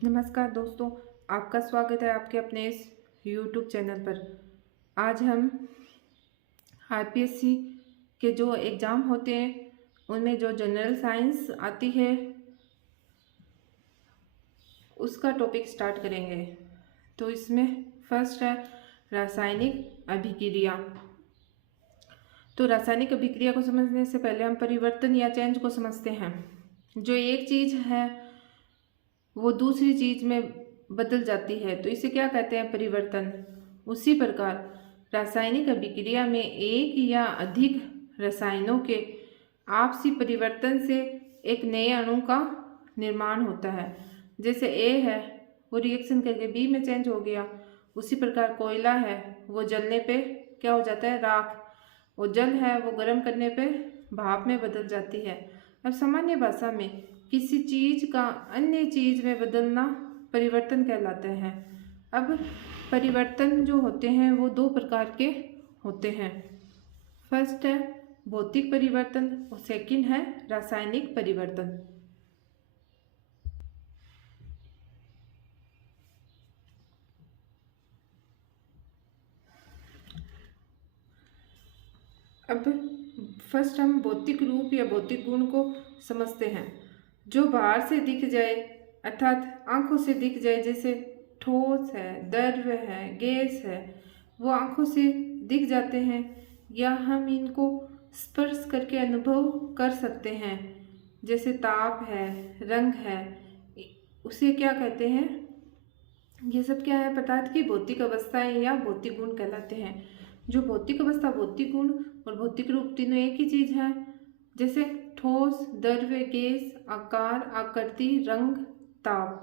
नमस्कार दोस्तों, आपका स्वागत है आपके अपने इस YouTube चैनल पर। आज हम आरपीएससी के जो एग्ज़ाम होते हैं उनमें जो जनरल साइंस आती है उसका टॉपिक स्टार्ट करेंगे। तो इसमें फर्स्ट है रासायनिक अभिक्रिया। तो रासायनिक अभिक्रिया को समझने से पहले हम परिवर्तन या चेंज को समझते हैं। जो एक चीज़ है वो दूसरी चीज़ में बदल जाती है तो इसे क्या कहते हैं? परिवर्तन। उसी प्रकार रासायनिक अभिक्रिया में एक या अधिक रसायनों के आपसी परिवर्तन से एक नए अणु का निर्माण होता है। जैसे ए है वो रिएक्शन करके बी में चेंज हो गया। उसी प्रकार कोयला है वो जलने पे क्या हो जाता है? राख। और जल है वो गर्म करने पे भाप में बदल जाती है। अब सामान्य भाषा में किसी चीज़ का अन्य चीज़ में बदलना परिवर्तन कहलाते हैं। अब परिवर्तन जो होते हैं वो दो प्रकार के होते हैं। फर्स्ट है भौतिक परिवर्तन और सेकंड है रासायनिक परिवर्तन। अब फर्स्ट हम भौतिक रूप या भौतिक गुण को समझते हैं। जो बाहर से दिख जाए अर्थात आंखों से दिख जाए, जैसे ठोस है, द्रव है, गैस है, वो आंखों से दिख जाते हैं या हम इनको स्पर्श करके अनुभव कर सकते हैं। जैसे ताप है, रंग है, उसे क्या कहते हैं? ये सब क्या है? पदार्थ की भौतिक अवस्थाएं या भौतिक गुण कहलाते हैं। जो भौतिक अवस्था, भौतिक गुण और भौतिक रूप तीनों एक ही चीज है। जैसे ठोस, द्रव, गैस, आकार, आकृति, रंग, ताप।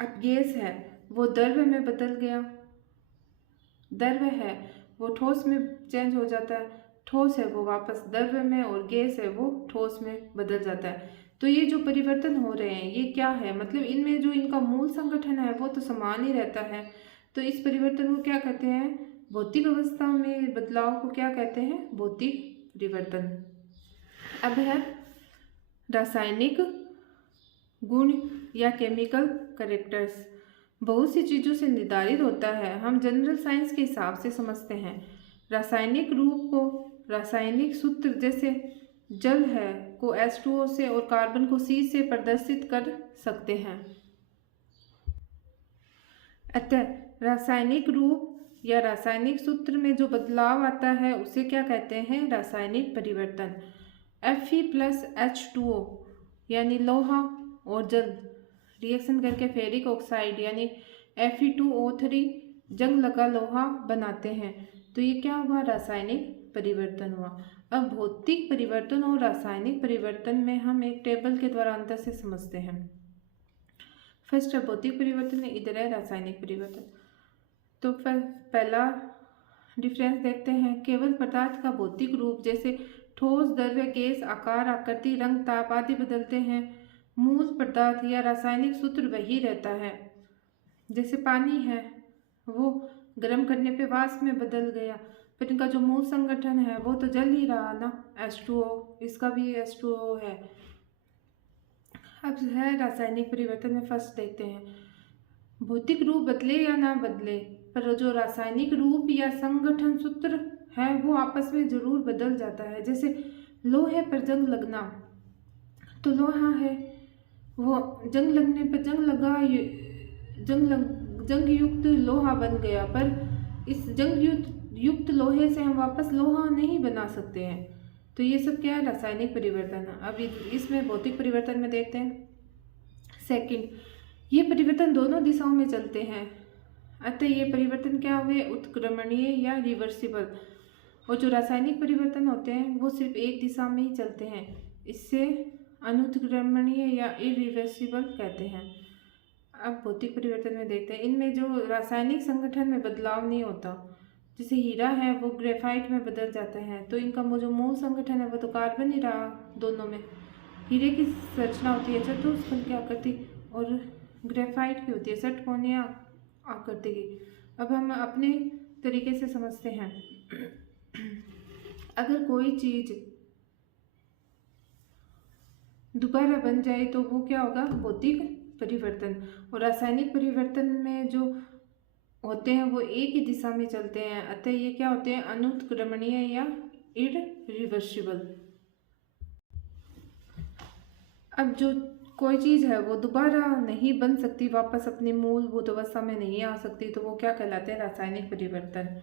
अब गैस है वो द्रव में बदल गया, द्रव है वो ठोस में चेंज हो जाता है, ठोस है वो वापस द्रव में, और गैस है वो ठोस में बदल जाता है। तो ये जो परिवर्तन हो रहे हैं ये क्या है? मतलब इनमें जो इनका मूल संगठन है वो तो समान ही रहता है। तो इस परिवर्तन को क्या कहते हैं? भौतिक अवस्था में बदलाव को क्या कहते हैं? भौतिक परिवर्तन। अब है रासायनिक गुण या केमिकल कैरेक्टर्स। बहुत सी चीज़ों से निर्धारित होता है, हम जनरल साइंस के हिसाब से समझते हैं। रासायनिक रूप को रासायनिक सूत्र जैसे जल है को H2O से और कार्बन को C से प्रदर्शित कर सकते हैं। अतः रासायनिक रूप या रासायनिक सूत्र में जो बदलाव आता है उसे क्या कहते हैं? रासायनिक परिवर्तन। Fe+H2O यानी लोहा और जल रिएक्शन करके फेरिक ऑक्साइड यानी Fe2O3 जंग लगा लोहा बनाते हैं। तो ये क्या हुआ? रासायनिक परिवर्तन हुआ। अब भौतिक परिवर्तन और रासायनिक परिवर्तन में हम एक टेबल के द्वारा अंतर से समझते हैं। फर्स्ट है भौतिक परिवर्तन, इधर है रासायनिक परिवर्तन। तो पहला डिफरेंस देखते हैं। केवल पदार्थ का भौतिक रूप जैसे ठोस, द्रव्य, गैस, आकार, आकृति, रंग, ताप आदि बदलते हैं। मूल पदार्थ या रासायनिक सूत्र वही रहता है। जैसे पानी है वो गर्म करने पे वाष्प में बदल गया, पर इनका जो मूल संगठन है वो तो जल ही रहा ना, H2O। इसका भी H2O है। अब है रासायनिक परिवर्तन में फर्स्ट देखते हैं। भौतिक रूप बदले या ना बदले, पर जो रासायनिक रूप या संगठन सूत्र है वो आपस में जरूर बदल जाता है। जैसे लोहे पर जंग लगना, तो लोहा है वो जंग लगने पर जंग युक्त लोहा बन गया, पर इस जंग युक्त लोहे से हम वापस लोहा नहीं बना सकते हैं। तो ये सब क्या है? रासायनिक परिवर्तन है। अब इसमें भौतिक परिवर्तन में देखते हैं। सेकंड, ये परिवर्तन दोनों दिशाओं में चलते हैं, अतः ये परिवर्तन क्या हुए? उत्क्रमणीय या रिवर्सिबल। और जो रासायनिक परिवर्तन होते हैं वो सिर्फ एक दिशा में ही चलते हैं, इससे अनुत्क्रमणीय या इरिवर्सिबल कहते हैं। अब भौतिक परिवर्तन में देखते हैं। इनमें जो रासायनिक संगठन में बदलाव नहीं होता। जैसे हीरा है वो ग्रेफाइट में बदल जाता है, तो इनका जो मूल संगठन है वो तो कार्बन ही रहा दोनों में। हीरे की संरचना होती है चतुष्फलक की आकृति और ग्रेफाइट की होती है षटकोणीय आकृति की। अब हम अपने तरीके से समझते हैं। अगर कोई चीज दोबारा बन जाए तो वो क्या होगा? भौतिक परिवर्तन। और रासायनिक परिवर्तन में जो होते हैं वो एक ही दिशा में चलते हैं, अतः ये क्या होते हैं, अनुत्क्रमणीय या इररिवर्सिबल। अब जो कोई चीज़ है वो दोबारा नहीं बन सकती, वापस अपनी मूलभूत अवस्था में नहीं आ सकती, तो वो क्या कहलाते हैं, रासायनिक परिवर्तन।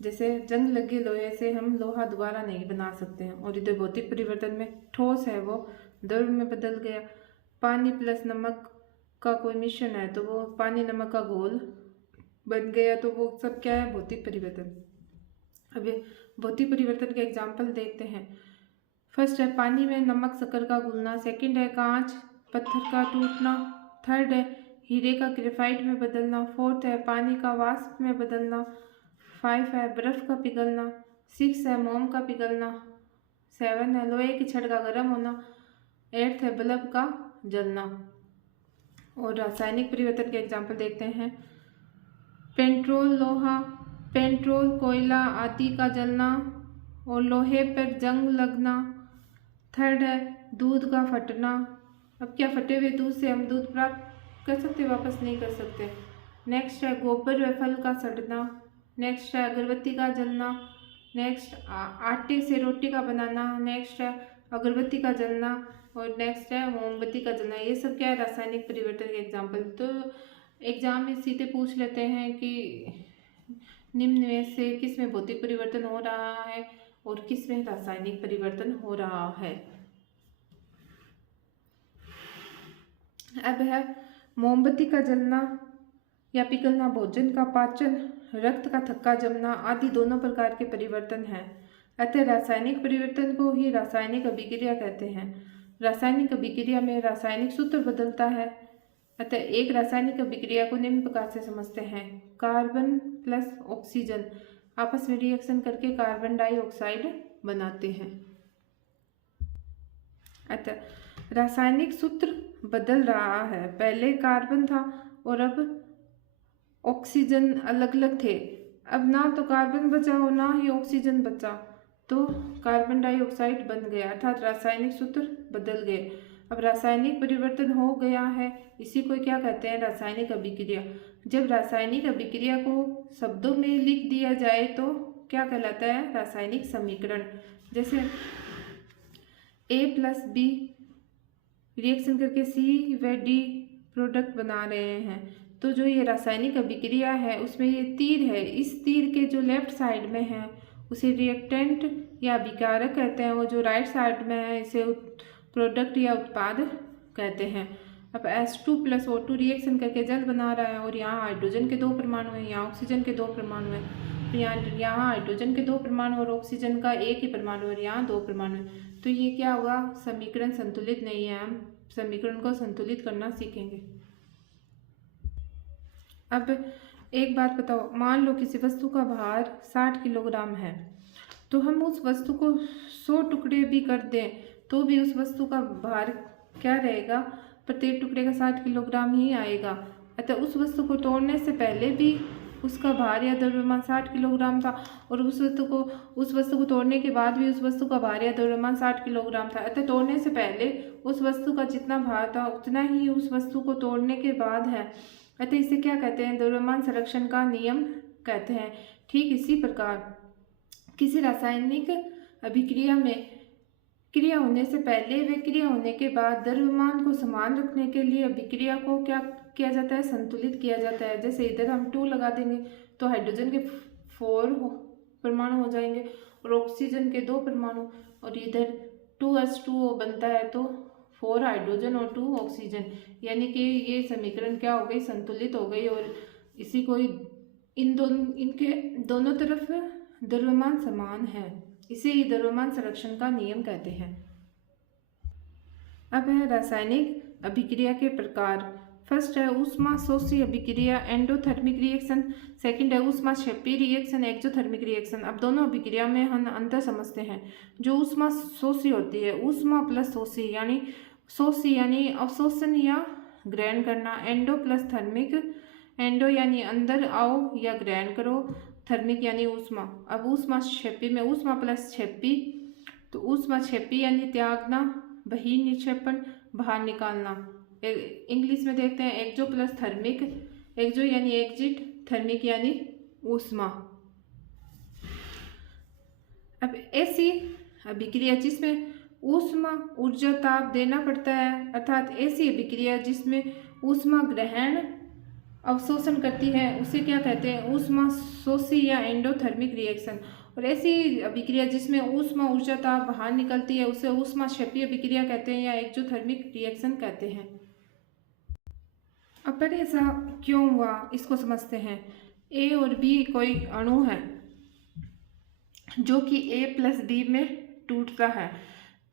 जैसे जंग लगे लोहे से हम लोहा दोबारा नहीं बना सकते हैं। और इधर भौतिक परिवर्तन में ठोस है वो द्रव में बदल गया, पानी प्लस नमक का कोई मिश्रण है तो वो पानी नमक का घोल बन गया, तो वो सब क्या है, भौतिक परिवर्तन। अब ये भौतिक परिवर्तन के एग्जाम्पल देखते हैं। फर्स्ट है पानी में नमक शक्कर का घुलना, सेकंड है कांच पत्थर का टूटना, थर्ड है हीरे का ग्रेफाइट में बदलना, फोर्थ है पानी का वाष्प में बदलना, 5 है बर्फ का पिघलना, 6 है मोम का पिघलना, 7 है लोहे की छड़ का गर्म होना, 8 है बल्ब का जलना। और रासायनिक परिवर्तन के एग्जाम्पल देखते हैं। पेट्रोल लोहा, पेट्रोल कोयला आदि का जलना और लोहे पर जंग लगना। थर्ड है दूध का फटना। अब क्या, फटे हुए दूध से हम दूध प्राप्त कर सकते, वापस नहीं कर सकते। नेक्स्ट है गोबर व फल का सड़ना। नेक्स्ट है अगरबत्ती का जलना। नेक्स्ट आटे से रोटी का बनाना। नेक्स्ट है अगरबत्ती का जलना। और नेक्स्ट है मोमबत्ती का जलना। ये सब क्या है, रासायनिक परिवर्तन के एग्जाम्पल। तो एग्जाम में सीधे पूछ लेते हैं कि निम्न में से किस में भौतिक परिवर्तन हो रहा है और किस में रासायनिक परिवर्तन हो रहा है। अब है मोमबत्ती का जलना या पिघलना भोजन का पाचन, रक्त का थक्का जमना आदि दोनों प्रकार के परिवर्तन हैं। अतः रासायनिक परिवर्तन को ही रासायनिक अभिक्रिया कहते हैं। रासायनिक अभिक्रिया में रासायनिक सूत्र बदलता है। अतः एक रासायनिक अभिक्रिया को निम्न प्रकार से समझते हैं। कार्बन प्लस ऑक्सीजन आपस में रिएक्शन करके कार्बन डाइऑक्साइड बनाते हैं। अतः रासायनिक सूत्र बदल रहा है, पहले कार्बन था और अब ऑक्सीजन अलग अलग थे। अब ना तो कार्बन बचा और ना ही ऑक्सीजन बचा, तो कार्बन डाइऑक्साइड बन गया, अर्थात रासायनिक सूत्र बदल गए। अब रासायनिक परिवर्तन हो गया है, इसी को क्या कहते हैं, रासायनिक अभिक्रिया। जब रासायनिक अभिक्रिया को शब्दों में लिख दिया जाए तो क्या कहलाता है, रासायनिक समीकरण। जैसे A प्लस बी रिएक्शन करके C व D प्रोडक्ट बना रहे हैं, तो जो ये रासायनिक अभिक्रिया है उसमें ये तीर है, इस तीर के जो लेफ्ट साइड में है उसे रिएक्टेंट या अभिकारक कहते हैं, वो जो राइट साइड में है इसे प्रोडक्ट या उत्पाद कहते हैं। अब H2 प्लस O2 रिएक्शन करके जल बना रहा है और यहाँ हाइड्रोजन के 2 परमाणु हैं, यहाँ ऑक्सीजन के 2 परमाणु हैं, तो यहाँ हाइड्रोजन के 2 परमाणु और ऑक्सीजन का एक ही परमाणु और यहाँ 2 परमाणु हैं। तो ये क्या होगा, समीकरण संतुलित नहीं है, हम समीकरण को संतुलित करना सीखेंगे। अब एक बात बताओ, मान लो किसी वस्तु का भार 60 किलोग्राम है, तो हम उस वस्तु को 100 टुकड़े भी कर दें तो भी उस वस्तु का भार क्या रहेगा, प्रत्येक टुकड़े का 60 किलोग्राम ही आएगा। अतः उस वस्तु को तोड़ने से पहले भी उसका भार या द्रव्यमान 60 किलोग्राम था और उस वस्तु को तोड़ने के बाद भी उस वस्तु का भार या द्रव्यमान 60 किलोग्राम था। अतः तोड़ने से पहले उस वस्तु का जितना भार था उतना ही उस वस्तु को तोड़ने के बाद है। अतः इसे क्या कहते हैं, द्रव्यमान संरक्षण का नियम कहते हैं। ठीक इसी प्रकार किसी रासायनिक अभिक्रिया में क्रिया होने से पहले व क्रिया होने के बाद द्रव्यमान को समान रखने के लिए अभिक्रिया को क्या किया जाता है, संतुलित किया जाता है। जैसे इधर हम 2 लगा देंगे तो हाइड्रोजन के 4 परमाणु हो जाएंगे और ऑक्सीजन के 2 परमाणु, और इधर 2H2O बनता है तो 4 हाइड्रोजन और 2 ऑक्सीजन, यानी कि ये समीकरण क्या हो गई, संतुलित हो गई। और इसी को इनके दोनों तरफ द्रव्यमान समान है, इसे ही द्रव्यमान संरक्षण का नियम कहते हैं। अब है रासायनिक अभिक्रिया के प्रकार। फर्स्ट है ऊष्मा शोषी अभिक्रिया एंडोथर्मिक रिएक्शन, सेकंड है ऊष्मा क्षेपी रिएक्शन एक्सोथर्मिक रिएक्शन। अब दोनों अभिक्रिया में हम अंतर समझते हैं। जो ऊष्मा शोषी होती है, ऊष्मा प्लस शोषी यानी अवशोषण या ग्रहण करना, एंडो प्लस थर्मिक, एंडो यानी अंदर आओ या ग्रहण करो, थर्मिक यानी ऊष्मा। अब ऊष्मा क्षेपी में ऊष्मा प्लस क्षेपी, तो ऊष्मा क्षेपी यानी त्यागना, बहिर्निक्षेपण बाहर निकालना, इंग्लिश में देखते हैं एक्जो प्लस थर्मिक, एक्जो यानी एग्जिट, थर्मिक यानी ऊष्मा। अब ऐसी अभिक्रिया जिसमें ऊष्मा ऊर्जा ताप देना पड़ता है, अर्थात ऐसी अभिक्रिया जिसमें ऊष्मा ग्रहण अवशोषण करती है उसे क्या कहते हैं, ऊष्मा शोषी या एंडोथर्मिक रिएक्शन। और ऐसी अभिक्रिया जिसमें ऊष्मा ऊर्जा ताप बाहर निकलती है उसे ऊष्मा क्षेपी अभिक्रिया कहते हैं या एक्जोथर्मिक रिएक्शन कहते हैं। अब पर ऐसा क्यों हुआ इसको समझते हैं। ए और बी कोई अणु है जो कि ए प्लस बी में टूटता है,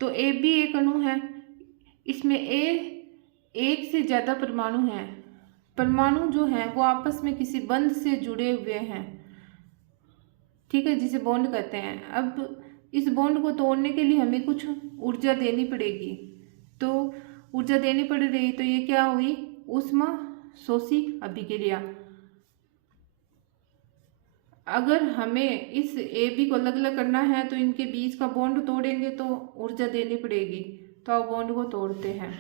तो ए भी एक अणु है, इसमें ए एक से ज़्यादा परमाणु हैं। परमाणु जो हैं वो आपस में किसी बंध से जुड़े हुए हैं, ठीक है, जिसे बॉन्ड कहते हैं। अब इस बॉन्ड को तोड़ने के लिए हमें कुछ ऊर्जा देनी पड़ेगी, तो ऊर्जा देनी पड़ रही, तो ये क्या हुई, ऊष्मा शोषी अभिक्रिया। अगर हमें इस ए बी को अलग अलग करना है तो इनके बीच का बॉन्ड तोड़ेंगे तो ऊर्जा देनी पड़ेगी, तो आप बॉन्ड को तोड़ते हैं।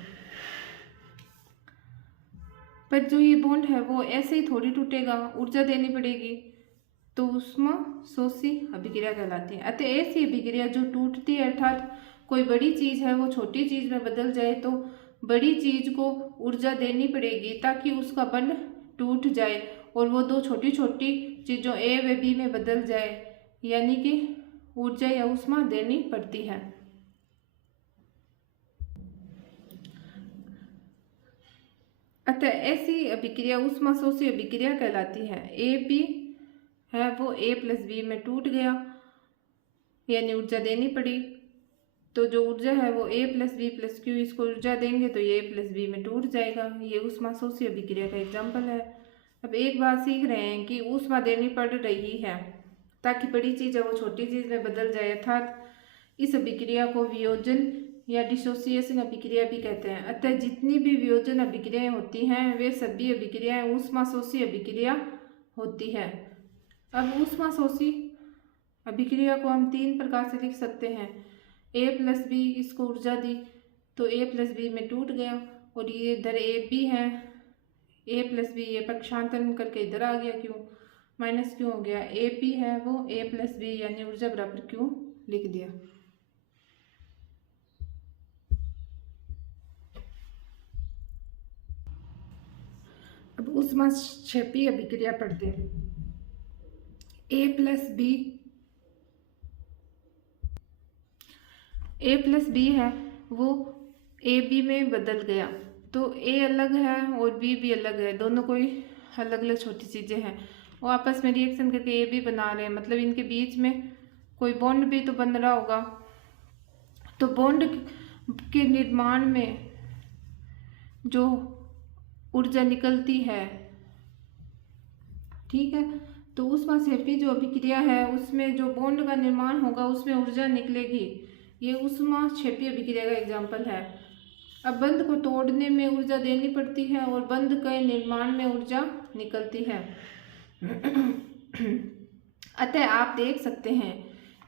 पर जो ये बॉन्ड है वो ऐसे ही थोड़ी टूटेगा, ऊर्जा देनी पड़ेगी, तो ऊष्मा शोषी अभिक्रिया कहलाती है। अतः ऐसी अभिक्रिया जो टूटती है, अर्थात कोई बड़ी चीज़ है वो छोटी चीज़ में बदल जाए, तो बड़ी चीज़ को ऊर्जा देनी पड़ेगी ताकि उसका बंध टूट जाए और वो दो छोटी छोटी चीज़ों ए व बी में बदल जाए, यानी कि ऊर्जा या ऊष्मा देनी पड़ती है। अतः ऐसी अभिक्रिया ऊष्मा शोषी अभिक्रिया कहलाती है। ए बी है वो ए प्लस बी में टूट गया, यानी ऊर्जा देनी पड़ी, तो जो ऊर्जा है वो ए प्लस बी प्लस क्यू, इसको ऊर्जा देंगे तो ये ए प्लस बी में टूट जाएगा। ये ऊष्मा शोषी अभिक्रिया का एग्जाम्पल है। अब एक बात सीख रहे हैं कि ऊष्मा देनी पड़ रही है ताकि बड़ी चीज़ है वो छोटी चीज़ में बदल जाए, अर्थात इस अभिक्रिया को वियोजन या डिसोसिएशन अभिक्रिया भी कहते हैं। अतः जितनी भी वियोजन अभिक्रियाएं होती हैं वे सभी अभिक्रियाएं ऊष्मा शोषी अभिक्रिया होती है। अब ऊष्मा शोषी अभिक्रिया को हम तीन प्रकार से लिख सकते हैं। ए प्लस बी, इसको ऊर्जा दी तो ए प्लस बी में टूट गया, और ये इधर ए बी है, ए प्लस बी ये पक्षांतरण करके इधर आ गया, क्यों माइनस क्यों हो गया, ए पी है वो ए प्लस बी यानी ऊर्जा बराबर क्यों लिख दिया। अब ऊष्मा क्षेपी अभिक्रिया पढ़ते हैं। ए प्लस बी है वो ए बी में बदल गया, तो ए अलग है और बी भी अलग है, दोनों कोई अलग अलग छोटी चीज़ें हैं, वो आपस में रिएक्शन करके ए बी बना रहे हैं, मतलब इनके बीच में कोई बॉन्ड भी तो बन रहा होगा। तो बॉन्ड के निर्माण में जो ऊर्जा निकलती है, ठीक है, तो ऊष्मा क्षेपी जो अभिक्रिया है उसमें जो बॉन्ड का निर्माण होगा उसमें ऊर्जा निकलेगी, ये ऊष्मा क्षेपी अभिक्रिया का एग्जाम्पल है। अब बंध को तोड़ने में ऊर्जा देनी पड़ती है और बंध के निर्माण में ऊर्जा निकलती है। अतः आप देख सकते हैं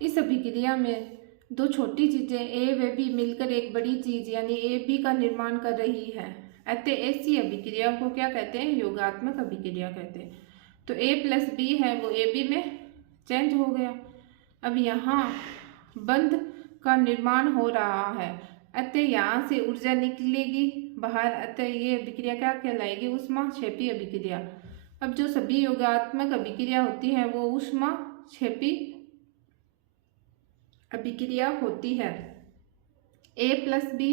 इस अभिक्रिया में दो छोटी चीज़ें ए व बी मिलकर एक बड़ी चीज़ यानी ए बी का निर्माण कर रही है। अतः ऐसी अभिक्रिया को क्या कहते हैं, योगात्मक अभिक्रिया कहते हैं। तो ए प्लस बी है वो ए बी में चेंज हो गया। अब यहाँ बंध का निर्माण हो रहा है, अतः यहाँ से ऊर्जा निकलेगी बाहर, अतः ये अभिक्रिया क्या कहलाएगी, ऊष्मा क्षेपी अभिक्रिया। अब जो सभी योगात्मक अभिक्रिया होती है वो ऊष्मा क्षेपी अभिक्रिया होती है। ए प्लस बी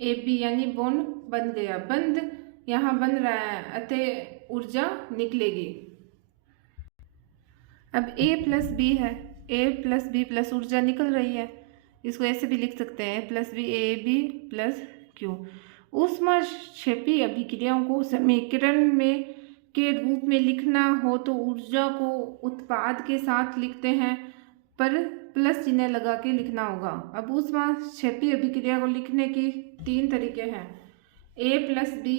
ए बी यानी बॉन्ड बन गया, बंध यहाँ बन रहा है, अतः ऊर्जा निकलेगी। अब ए प्लस बी है, ए प्लस बी प्लस ऊर्जा निकल रही है, इसको ऐसे भी लिख सकते हैं plus B A B plus Q. ऊष्मा क्षेपी अभिक्रियाओं को समीकरण में के रूप में लिखना हो तो ऊर्जा को उत्पाद के साथ लिखते हैं, पर प्लस चिन्ह लगा के लिखना होगा। अब ऊष्मा क्षेपी अभिक्रिया को लिखने की तीन तरीके हैं। ए प्लस बी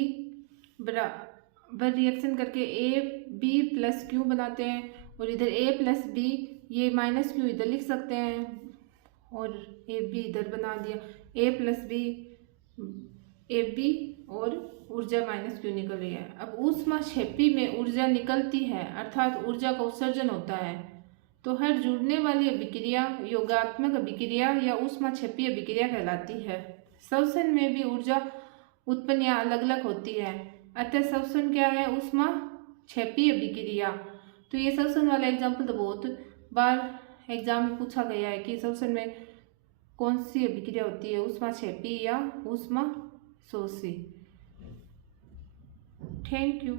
बराबर रिएक्शन करके ए बी प्लस क्यू बनाते हैं, और इधर ए प्लस बी ये माइनस क्यू इधर लिख सकते हैं और ए बी इधर बना दिया। ए प्लस बी AB और ऊर्जा माइनस क्यू निकल रही है। अब ऊष्माक्षेपी में ऊर्जा निकलती है अर्थात ऊर्जा का उत्सर्जन होता है। तो हर जुड़ने वाली अभिक्रिया योगात्मक अभिक्रिया या ऊष्माक्षेपी अभिक्रिया कहलाती है। श्वसन में भी ऊर्जा उत्पन्न या अलग अलग होती है। अतः श्वसन क्या है? ऊष्माक्षेपी अभिक्रिया। तो ये श्वसन वाला एग्जाम्पल तो बहुत बार एग्जाम में पूछा गया है कि श्वसन में कौन सी अभिक्रिया होती है, ऊष्माक्षेपी या ऊष्मा शोषी। Thank you.